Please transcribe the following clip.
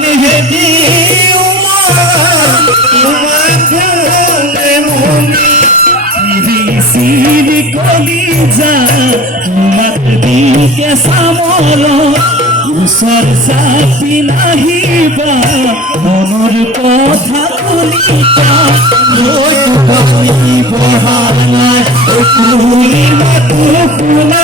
মেহেদি সিরি কলিজা তোমার দিকে সামল উসর সাথী নাহিবা মনৰ কথা কলিতা ওই বহানা ওই কুলি মাতু ফুলা